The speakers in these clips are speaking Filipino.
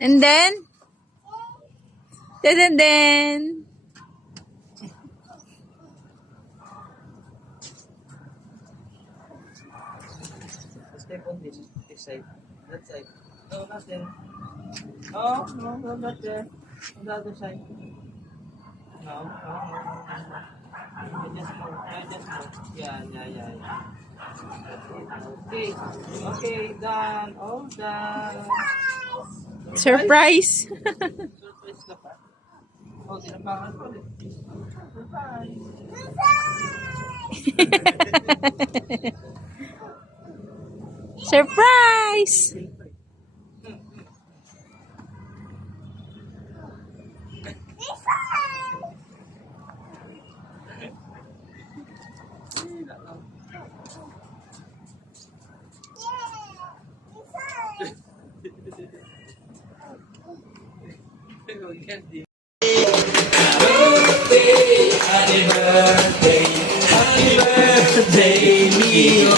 And then? Then. Step on this side. That side. No, not there. No, not there. On the other side. No. I just move. Yeah. Okay, done. All done. Surprise! Surprise ka pa. Oh, tinapangan ko ulit. Surprise! Happy birthday, Mio.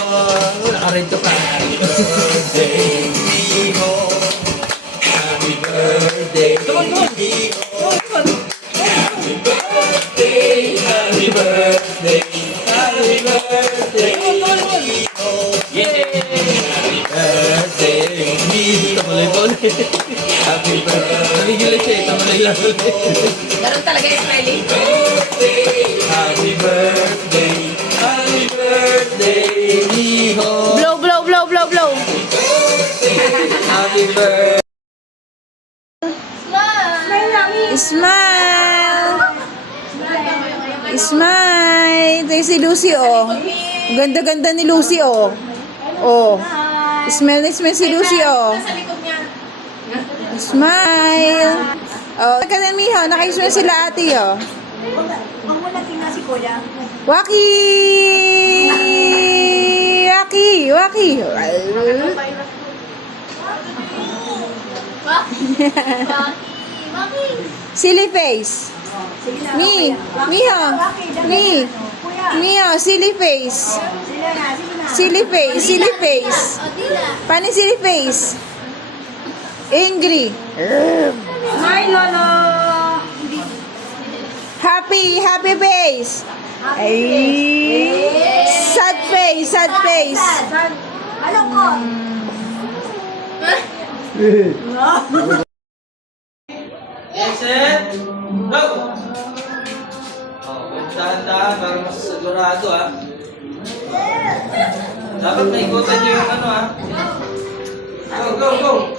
Nakarin ka pa. Happy birthday, Mio. Happy birthday, Mio. Happy birthday, happy birthday, happy birthday, Mio. Yay! Happy birthday, Mio. Tamalay pa ulit. Happy birthday. Nagigilay siya eh. Tamalay lang ulit. Ganun talaga yung smiling. Happy birthday, Miho. Blow. Happy birthday. Smile. Ito yung si Lucy, oh. Ganda-ganda ni Lucy, oh. Oh. Smile si Lucy, oh. Smile. Oh, kasi Miho, nakismile sila ate, oh. Huwag mo na tingnan si Kuya. Waki! Silly face. Miho, silly face. Silly face. Paano yung silly face? Angry. Smile, Lolo! Happy face. Ay. Sad face. Alam ko! Set, go! Oh, dahan-dahan para mas sigurado ah. Dapat naikutan nyo yung ano ah. Go!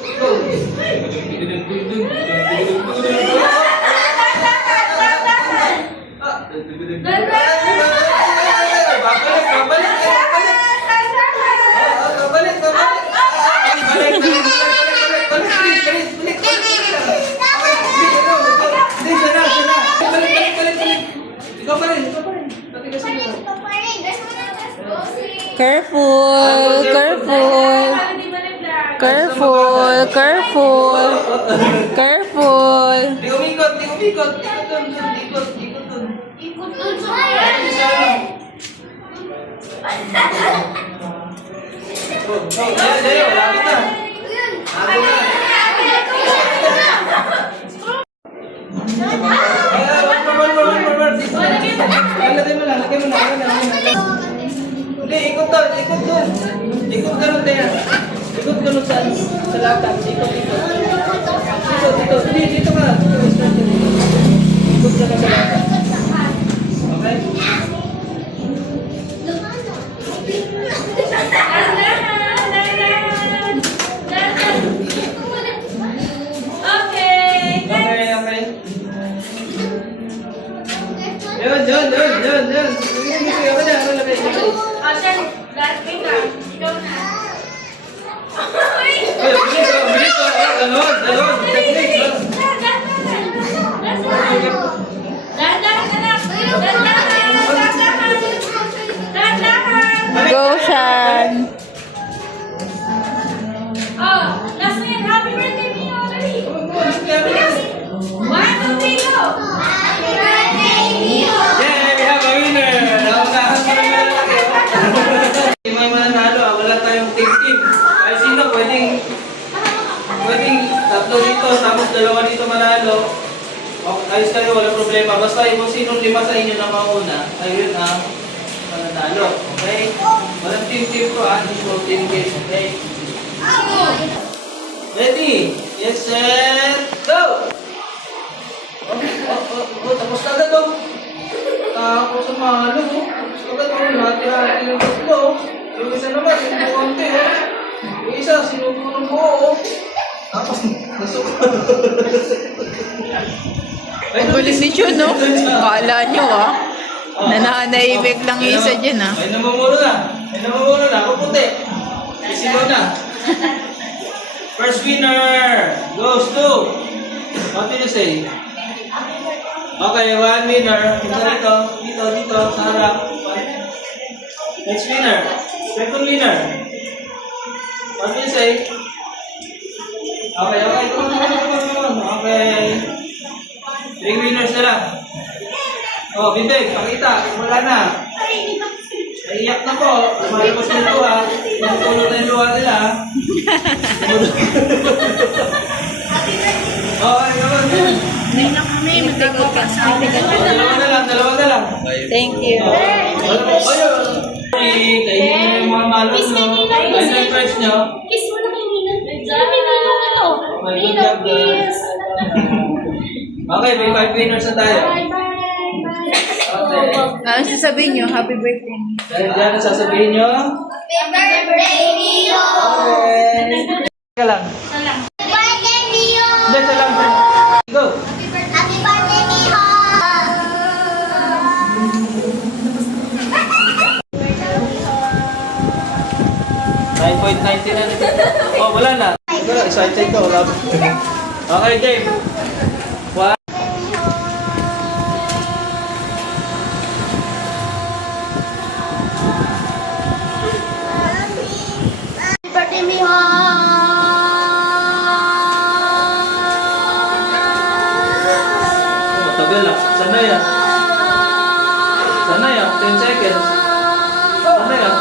Careful. Di umikot. Ikot dun. Dali, malapit na. Lagay mo lang. Hindi, ikot doon. Ikot ganun tayo. Ikot ganun sa lahat. Ikot. Dito ka. Ikot ka sa lahat. Okay? Okay. Yun. Go, Shan. Last name, happy birthday, Mio, already. 1, 2, 3, go. Happy birthday, Mio. Yay, we have a winner! May mananalo, wala tayong team. Kahit sino pwedeng tatlo dito, tapos dalawa dito manalo. Okay, ayos kayo, walang problema. Basta yung sinong 5 sa inyo na mauna, ayun ang mananalo. Okay? Walang team to, this will team game. Okay? Ready? Yes, set, go! Tapos na agad, oh. Tapos ang mahalo, oh. Tapos agad, oh. Lahat-lahat yung tatlo, oh. Yung isa naman, yung buwante, oh. Yung isa, sinubo ng buo, oh. Tapos, nasok. Ang galing ni Chun, no? Kala nyo, nananahimik lang yung isa dyan, May namumuno na. Puputi. Isigaw na. First winner goes to... What did you say? Okay, 1 winner. Dito, sa harap. Next winner. Second winner. What did you say? Okay. Okay. 3 winners na lang. Oh, Bibig, pakita. Wala na. Naiyak na po. Malabas na yung luha. Pinutulog na yung luha nila. Okay, gawin. Dalawa na lang. Thank you. Kainin mo yung mga malo nyo. Ano yung price nyo? Kiss mo na kay Nina. Sabi Nina na to. May good Nina, job, girl. kiss. Okay, may 5 winners na tayo. Bye. Okay. Ano sasabihin nyo? Happy birthday. Dahil dyan, sasabihin nyo. Happy birthday, Mio! Okay. Teka lang. Birthday, Mio! Hindi, salam. Go. Happy birthday, Mio! 9.90 na. Oh, wala na. Excited ko. Wala. Okay, game. One. Happy birthday, Mio! Matagal lang. Sanay ah. 10 seconds. Sanay ah.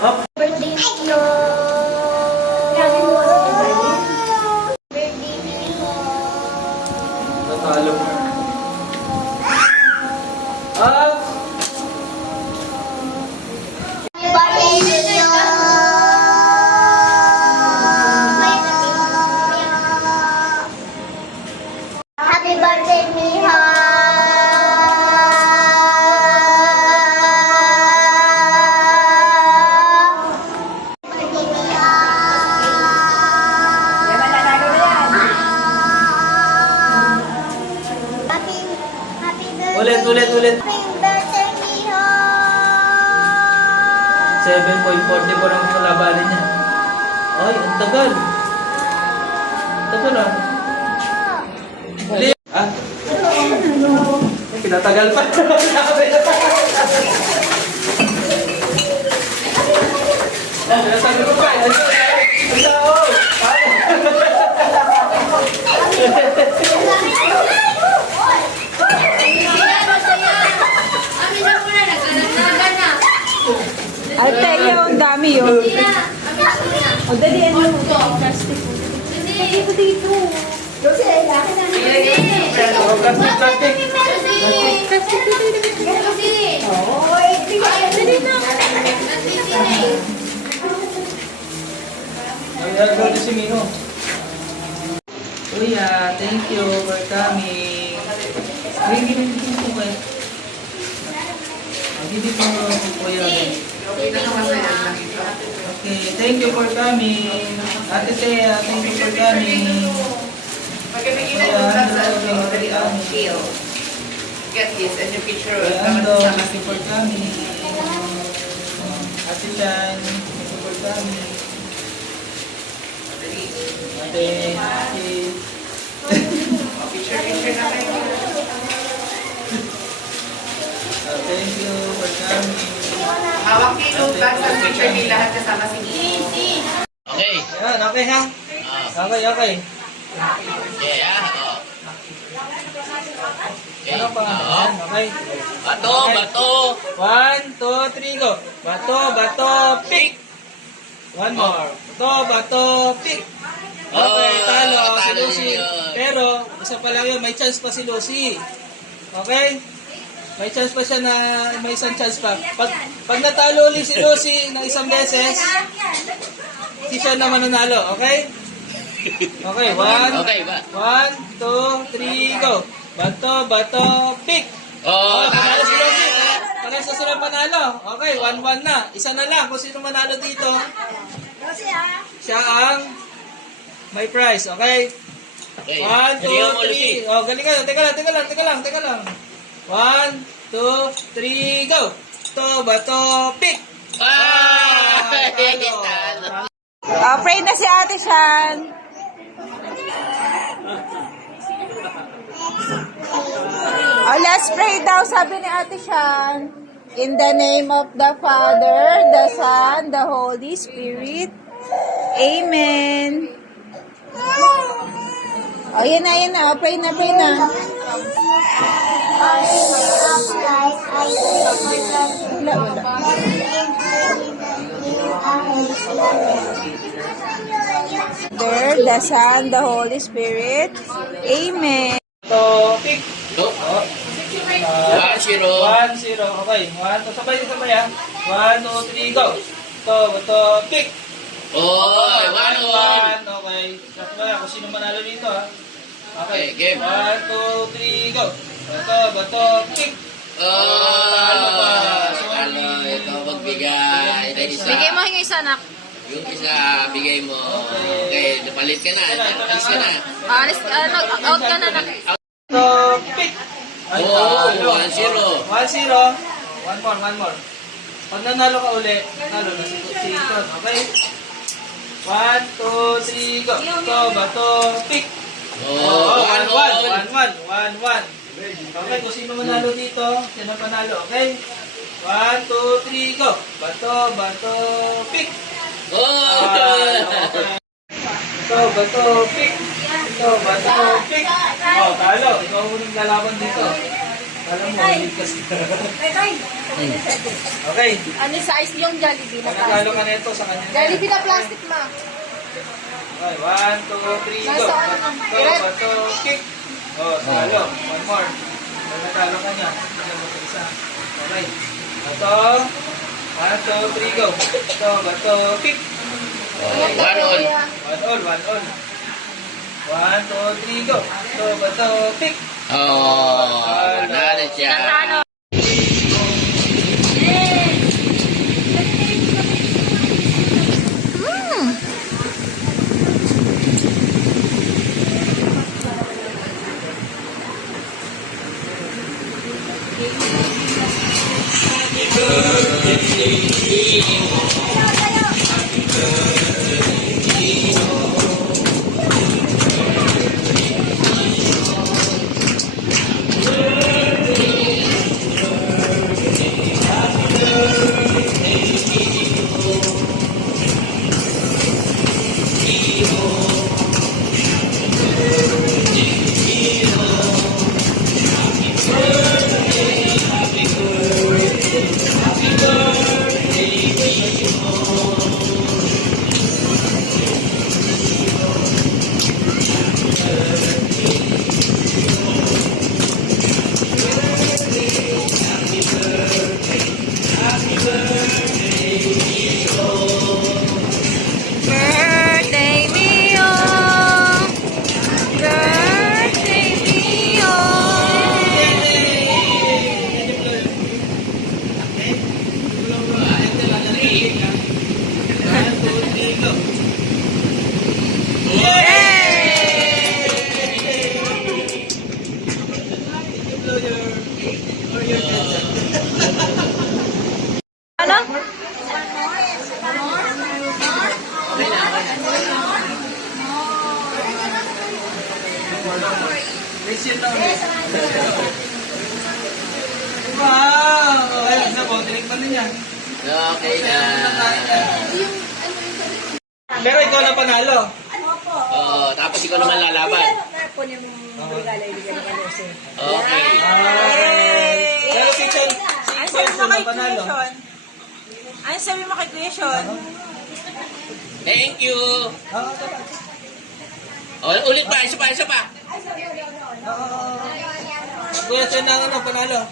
Up. Birthday, Mio! Birthday, Mio! Natalo. Up. Birthday, Mio! Happy birthday, Mio! Ulit. Happy birthday, Mio! 7.44 ang kalabanin niya. Ay, ang tagal. Tagal ah. Ulit. Ah. Pinatagal pa. Sinasabi ko pa. Ay, tayo, ang dami yun. O, dali, ano? Ay, si Mino. Kuya, thank you for coming. Hindi po kayo. Hindi po kuya. Okay, thank you for coming. Ate Thea, thank you for coming. Get this and the picture of Kuya Ando, thank you for coming. Ate Chan, thank you for coming. Ate, picture na kayo. thank you for coming. Hawak ni Lucas ang picture ni lahat kasama si Nino. Okay. Yan, okay ha? Okay. Ano pa? Yan, okay. Bato. 1, 2, 3, go. Bato, pick. One more. Bato, pick. Okay, talo. Si Lucy. isa pa lang yun. May chance pa si Lucy. Okay? May chance pa siya na may isang chance pa. Pag natalo ulit si Lucy ng isang beses, si siya na mananalo. Okay? Okay, Okay ba? 1, 2, 3, go. Bato, pick. Oh, Panalo si Lucy. Pares na sila manalo. Okay, 1-1 na. Isa na lang. Kung sino manalo dito, siya ang may prize. Okay? Okay. 1, 2, Galingan mo, Lucy. 3. Oh, galing ka. Teka lang. 1, 2, 3, go. Bato, pick. Ah! Talo. Pray na si Ate Shan. Let's pray daw, sabi ni Ate Shan. In the name of the Father, the Son, the Holy Spirit. Amen. Yan na. Pray na. Wala. The Son, the Holy Spirit. Amen. Pick. Go. 1-0. 1-0. Okay. 1, sabay ah. 1, 2, 3, go. Bato, pick. Oh, 1-1. Okay. Sabay kung sino manalo dito ha. Okay, game. 1, 2, 3, go. Bato, pick. Oh, talo. Ito, magbigay. Ito isa. Bigay mo yung isa, anak. Yung isa, bigay mo. Okay, napalit ka na. Alis ka na. Out ka na, anak. Pick. Oh, 1-0. 1-0. 1 more. Pag nanalo ka uli, nanalo na si Ton. Okay? 1, 2, 3, go. Bato, pick. Oh, 1-1. Okay, kung sino manalo dito, siya na panalo. Okay? 1, 2, 3, go. Bato, pick. Oh! Bato, pick. Pick. Oh, talo. Ikaw unang lalaban dito. Talo mo, ligtas ka. Okay. Ano size yung Jollibee na Pagkatalo ka nito sa kanya. Jollibee na plastic, ma. Okay, 1, 2, 3, go. Bato, kick. Oh, talo. One more. Pag natalo ka niya, bigyan mo ito isa. Okay. Bato. 1, 2, 3, go. Bato, kick. 1-1. 1 all. 1, 2, 3, go. Bato, kick. Oh, nanalo siya. Birthday Mio! Birthday Mio! Ano? Listen lang. Wow! Ayun, isa po, tinikman din yan. Okay na. Pero ikaw na panalo. Oh, tapos ikaw naman lalaban. Okay. Pero si Chon na panalo. Ano sabi mo kay Kuya Sean? Thank you. Ah, Oh, ulit pa, isa pa. Kuya, siya na ano, panalo.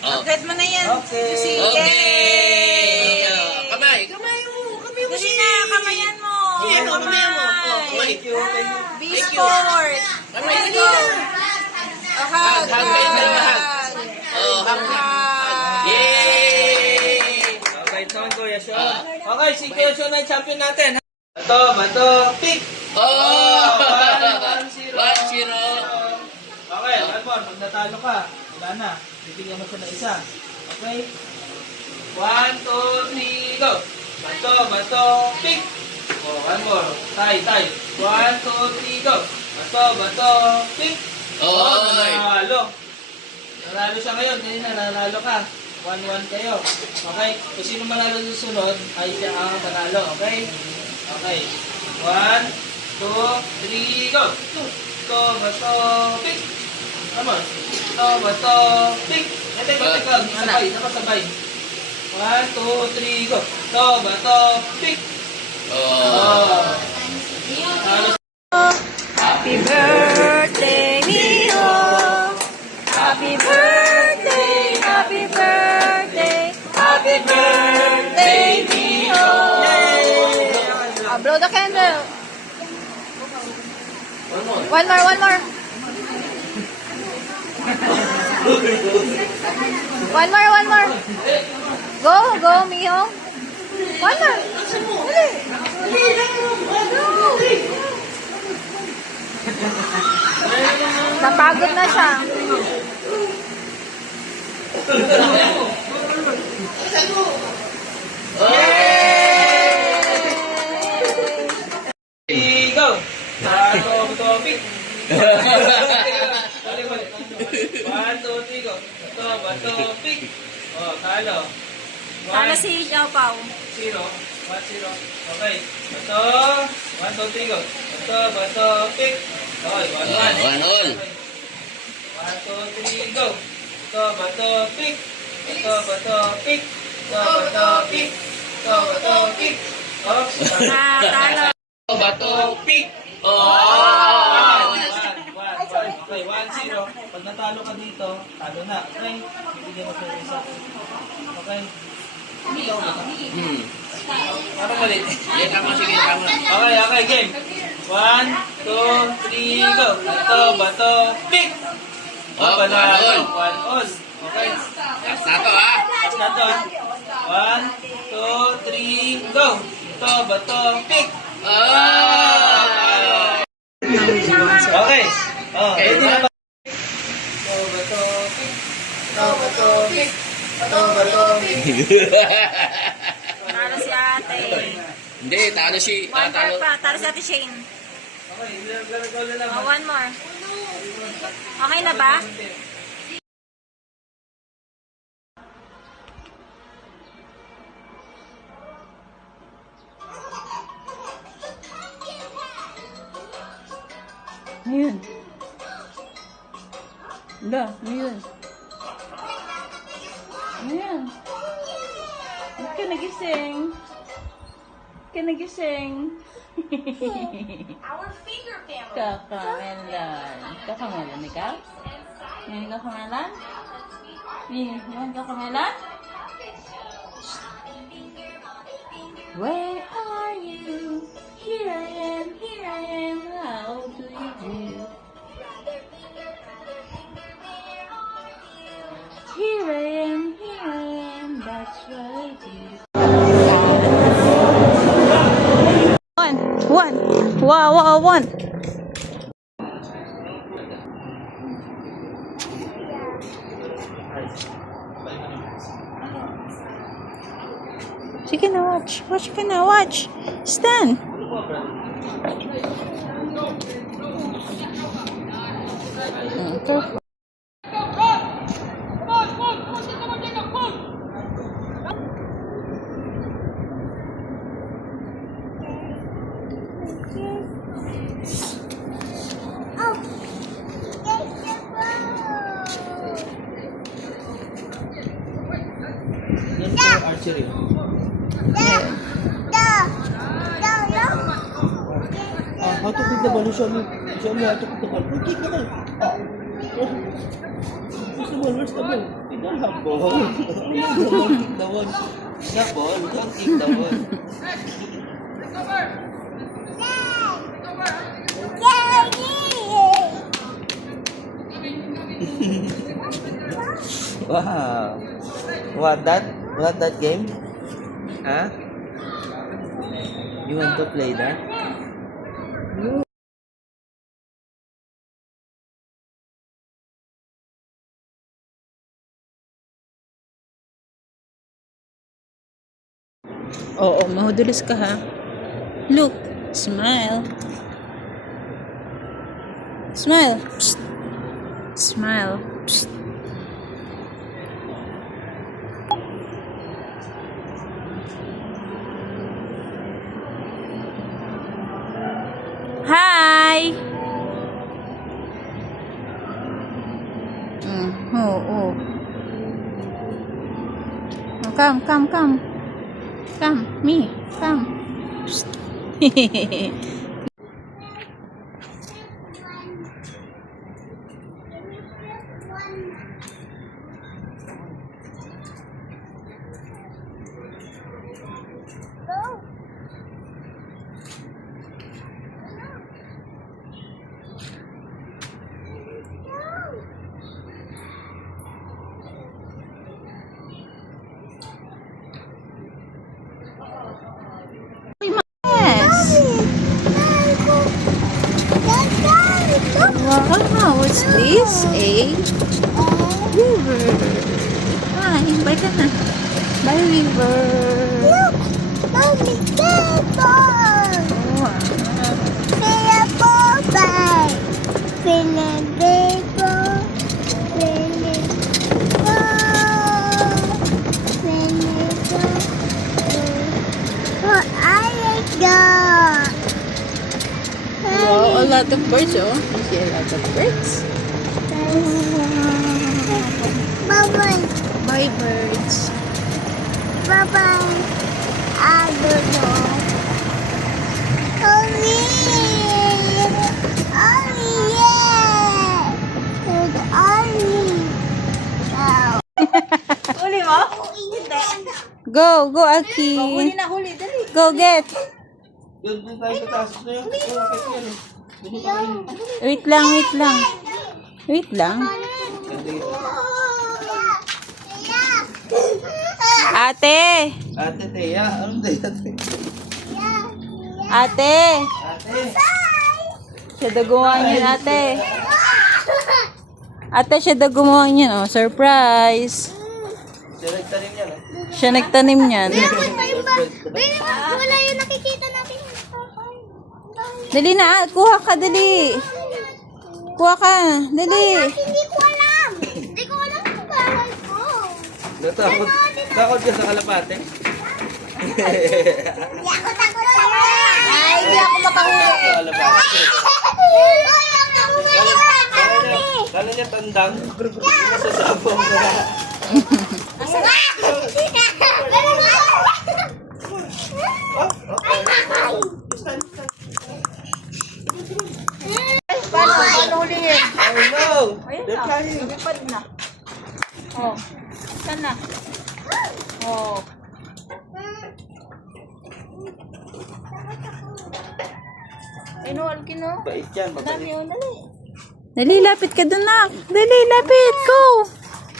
Oh. Agad mo na yan. Okay. Si Okay. Oh, kamay. Kamay mo. Kamay mo. Dali na, kamayan mo. Yan o, kamay mo. Oh, kamay. B-sport. Kamay. Let's go. Hug, Hug kayo dalawa, hug. Oh, hug. hug. Yay! Okay, ito ang Kuya Sean. Okay, si Kuya Sean ang champion natin. Bato, pick! Oh! 1-0. 1-0. Okay, one more. Pag natalo ka, wala na. Bibigyan mo siya ng isa. Okay? 1, 2, 3, go! Bato, pick! Oh, one more. Tie. 1, 2, 3, go! Bato, pick! Oh, nanalo. Nanalo siya ngayon. Kanina, nanalo ka. 1-1 kayo. Okay? Kung sino manalo sa susunod, ay siya ang nanalo. Okay? Okay. 1, 2, 3, go! Bato, pick! Come on. Bato, pick! Ito, sabay. 1, 2, 3, go! Bato, pick! Oh. Happy birthday, Mio. Happy birthday, happy birthday, happy birthday, Mio. Blow the candle. One more. One more. Go, Mio. One more. Dali. Napagod na siya. Go! Bato, pick! 1, 2, 3, go! Bato, pick! Oh, talo. Talo si Xiao Pao. 0, 1-0. Okay. Bato, 1, 2, 3, go! Bato, pick! Okay, 1-1. 1-1. 1, 2, 3, go! Bato, pick! Bato, pick! Bato, pick! Bato, pick! Oops! Talo. Bato, pick! Oh! Okay, 1-0. Pag natalo ka dito, talo na. Okay? Bibigyan mo siya ng isa. Okay? Parang malit. Sige, tama. Okay, game. 1, 2, 3, go. Bato, pick! Oh, panalo. 1-1. 1-all. Okay. Last na to, ha? Last na to. 1, 2, 3, go. Bato, pick! Oh! Okay. Oh, Okay, ready na ba? Bato, pick! Bato, pick! Bato, pick! Talo si ate. Hindi, talo si... One more Talo. pa. Talo si ate Shane. Okay, go na lang. One more. Okay na ba? Ayun. Ayun. Ba't ka nagising? Our finger family. Kakamelan ikaw? Yan kakamelan? Yan kakamelan? Where are you? Here I am. How do you do? Here I am. That's what I do. One. Wow, one. Sige na, watch. Watch ka na, watch. Stand. Perfect. Yan for archery. How to to kick the ball. Show me how to kick the ball. Kick the ball. Where's the ball? You don't have ball. Don't kick the ball. The ball, don't kick the ball. Wow. What that? What that game? Huh? You want to play that? Oo, mahudulis ka ha. Look, smile. Smile. Psst. Smile. Psst. Hi! Oh. Oh, come. Come, me, come. Psst. Yes. Wow, what's this? A river. Hi, bye ka na. Bye, river. Look, mommy, paper. Wow. Wow, a lot of birds, oh. You see a lot of birds. Bye-bye. Bye, birds. Bye-bye. I don't know. Hurry! Hurry, yeah! Hurry! Huli mo? Go, Aki. Huli na, dali. Go, get. Doon tayo sa taas na yun. Wait lang. Ate! Ate Thea, anong Thea? Ate! Ate! Siya daw gumawa niyan, ate. Ate, siya daw gumawa niyan, oh. Surprise! Siya nagtanim yan, eh. Siya nagtanim niyan. Wala yung nakikita natin. Dali na, kuha ka, dali. Kuha ka, dali. Hindi ko alam. Hindi ko alam kung bahay ko. Takot ka sa kalapate. Hindi ako takot sa bahay. Ay, hindi ako makahuli. Kalapate. Kala niya tandang. Masasabong na. Paano hulihin? Oh no! Ayun They're na, flying. lumipad na. Oh, saan na? Oh. Inuwal kino. Bait yan, Dami babalik. yun, dali. Dali, lapit ka doon na. Dali, lapit. Go.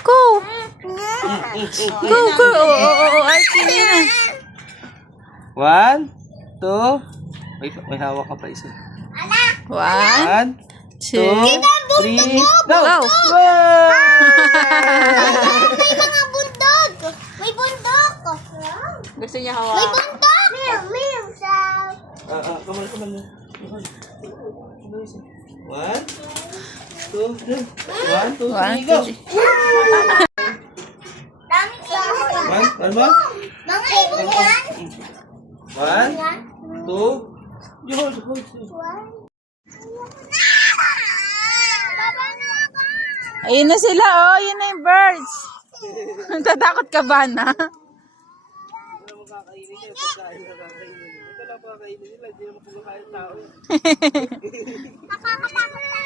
Go. Oo, Archie na. 1, 2, may hawak ka pa isa. 1, 1, 2, 2, 3, go! go. Wow! May mga bundok. May bundok. Gusto niya May hawak. bundok. Meow, sa... Kamal. 1, 2, 3, 1, 2, 3, go! 1, 2, 3. Daming ibon. 1, ano ba? Mga ibon yan. 1, 2, yun, hold. Baba na ako. Ayun na sila, oh. Ayun na yung birds. Tatakot ka ba na? Nakakatakot na.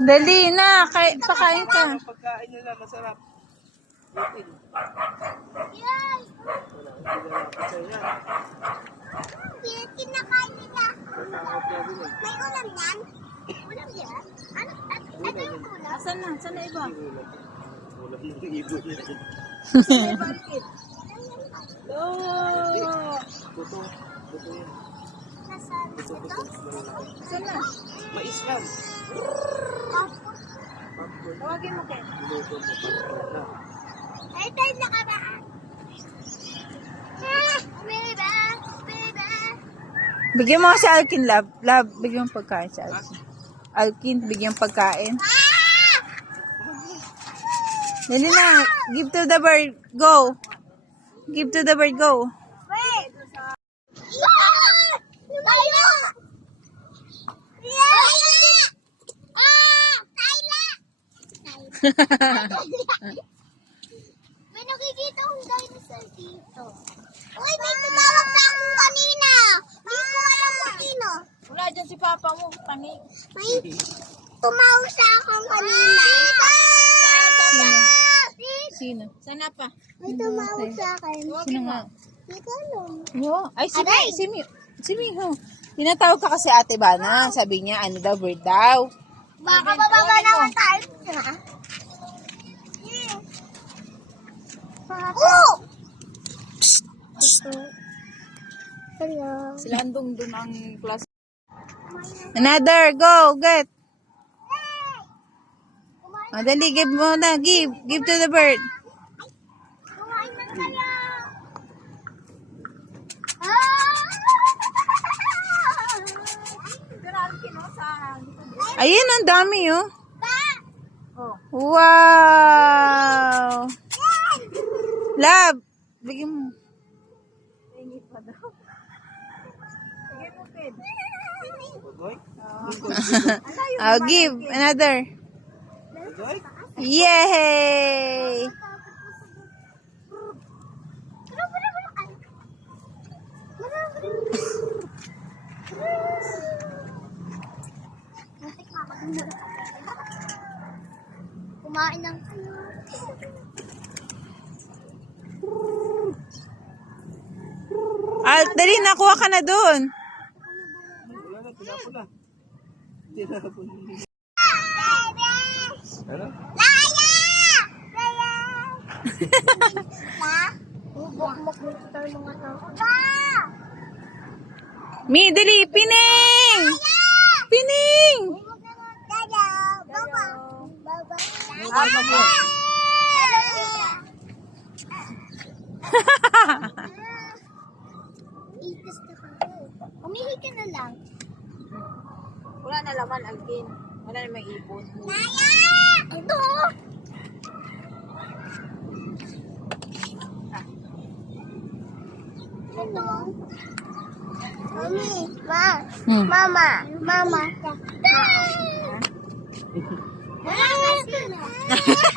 Dali na, pakain ka. Yay! Kinakain nila. May ulam yan? Ulam yan? Ano? Ito yung ulam? Saan na? Saan na iba? Oh! Nasaan ito? Saan na? Tawagin mo kayo. Ito yung nakaraan. Baby! Baby! Bigyan mo si Alkin, love. Love, bigyan mo pagkain si Alkin. Alkin, bigyan mo pagkain. Dali na. Give to the bird. Go. Give to the bird. Go. Wait! Tayo! Tayo! May nakikita akong dinosaur dito. Uy, may tumawag sa akong kanina. Hindi ko alam kung sino. Wala dyan si Papa mo. Pani. May tumawag sa akong kanina. Sino? Sino? Sana pa? May tumawag sa akin. Sino nga? Hindi ko alam. Yo. Ay, si Aray! Si Miho. Tinatawag ka kasi Ate Bana. Sabi niya, ano daw, bird daw. Baka bababa naman tayo. Ha? Oh! Hello. Sila andong dun ang class. Another. Go. Get. Dali, give mo na. Give. Give to the bird. Kumain na tayo. Ayun, ang dami, oh. Wow! Love! Bigyan mo. I'll give another. Yay! Kumain ng Dali, nakuha ka na dun. Ano? Mi, dali, pining! Pining! Umihi ka na lang. Wala na laman, Alkin. Wala na may ipon. Naya! Ito! Ito. Mami, mama, mama.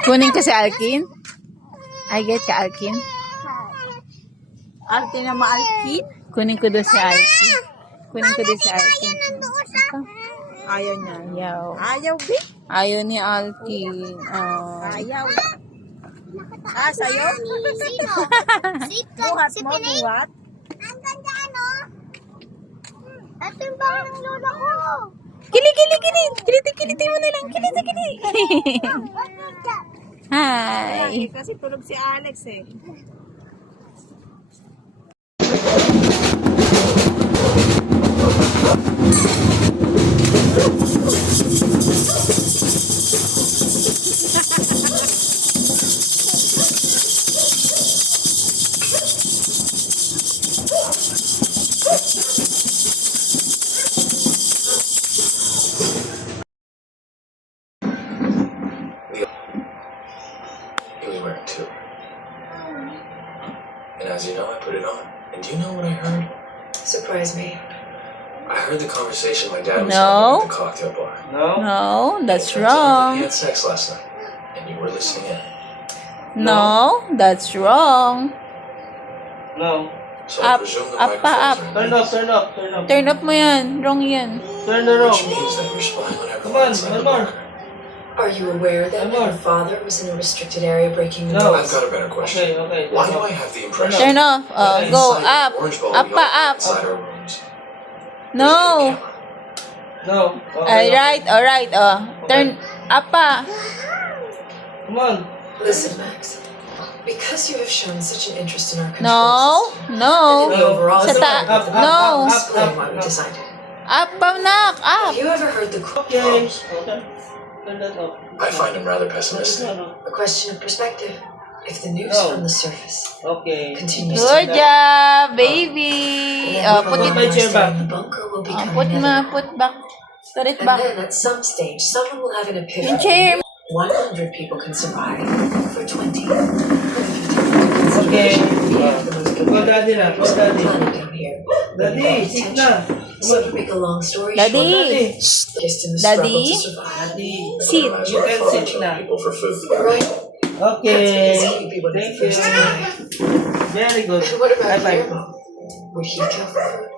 Kunin ka si Alkin? I get ka, Alkin? Alkin na ma-Alkin? Kunin ko doon si Alkin. Kunin ko doon si Alkin. Nandoon sa... Ayaw niya. Ayaw. Ayaw, Bi? Ayaw ni Alkin. Ayaw. Sayo? Sino? Si Pining? Ang ganda, ano? Ito yung bahay ng lola ko. Kili. Kiliti mo na lang. Kili. Hi. Kasi tulog si Alex eh. We wear it too. And as you know, I put it on. And do you know what I heard? Surprise me. I heard the conversation my dad was No. having at the cocktail bar. No? No, that's It turns out that wrong. He had sex last night, and you were listening in. No, that's wrong. No. So I Up, presume the up, microphones up. are in use, Turn up mo yan. Wrong yan. Turn the wrong. which means that you're spying on Come everyone on, inside one the more. bunker. Are you aware that Come on. your father was in a restricted area breaking the No. I've rules? got a better question. Okay. Why do I have the impression Turn off. that Go inside up. the orange ball Up we pa, all up. inside our rooms? No. No. Okay. Alright. Turn up pa. Come on. Listen, Max. Because you have shown such an interest in our control No. system, No. and the overall Sa ta- Up, up, no. up, up, explain up, why we up. decided. Up pa, nak. Up. Have you ever heard the Okay. Turn that off. I find him rather pessimistic. a question of perspective? If the news No. from the surface Okay. continues Good to job, baby. Put it. my chair back. the bunker will be Put coming put back. Put it And back. then at some stage, someone will have an Yung epiphany. chair. 100 people can survive for 20. Okay. We have the most Go daddy na. Go daddy. planet down here. Daddy, sit na. So to make a long story Daddy. short, Daddy. just in the Daddy. struggle to survive. Daddy. Sit. Otherwise, You our can father sit killed now. people for food. You're right. Okay. That's easy. People Thank first you. Very good. And what about Bye-bye. your mom? Would he kill for food?